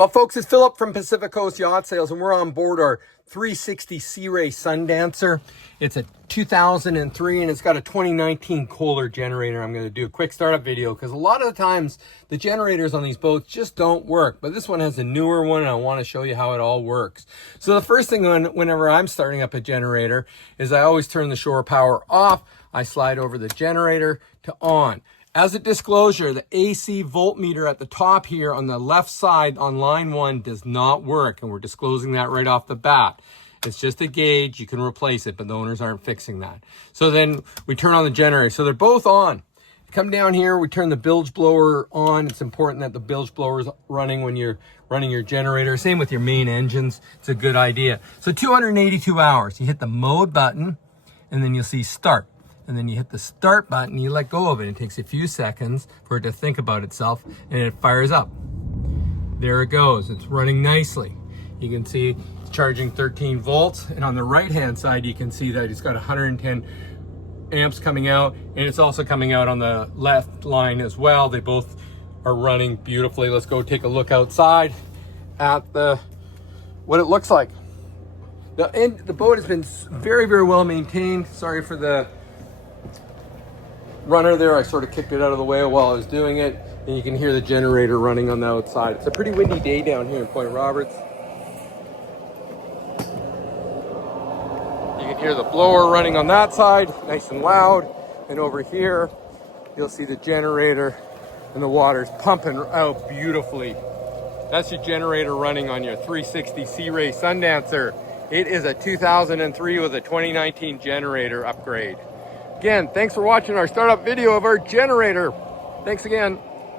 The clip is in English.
Well, folks, it's Philip from Pacific Coast Yacht Sales, and we're on board our 360 Sea Ray Sundancer. It's a 2003, and it's got a 2019 Kohler generator. I'm going to do a quick startup video because a lot of the times the generators on these boats just don't work. But this one has a newer one, and I want to show you how it all works. So the first thing whenever I'm starting up a generator is I always turn the shore power off. I slide over the generator to on. As a disclosure, the AC voltmeter at the top here on the left side on line 1 does not work, and we're disclosing that right off the bat. It's just a gauge. You can replace it, but the owners aren't fixing that. So then we turn on the generator. So they're both on. Come down here, we turn the bilge blower on. It's important that the bilge blower is running when you're running your generator. Same with your main engines. It's a good idea. So 282 hours. You hit the mode button, and then you'll see start. And then you hit the start button, you let go of it. It takes a few seconds for it to think about itself, and it fires up. There it goes. It's running nicely. You can see it's charging 13 volts, and on the right-hand side, you can see that it's got 110 amps coming out, and it's also coming out on the left line as well. They both are running beautifully. Let's go take a look outside at what it looks like. The boat has been very, very well maintained. Sorry for the runner there. I sort of kicked it out of the way while I was doing it, and you can hear the generator running on the outside. It's a pretty windy day down here in Point Roberts. You can hear the blower running on that side, nice and loud, and over here you'll see the generator and the water's pumping out beautifully. That's your generator running on your 360 Sea Ray Sundancer. It is a 2003 with a 2019 generator upgrade. Again, thanks for watching our startup video of our generator. Thanks again.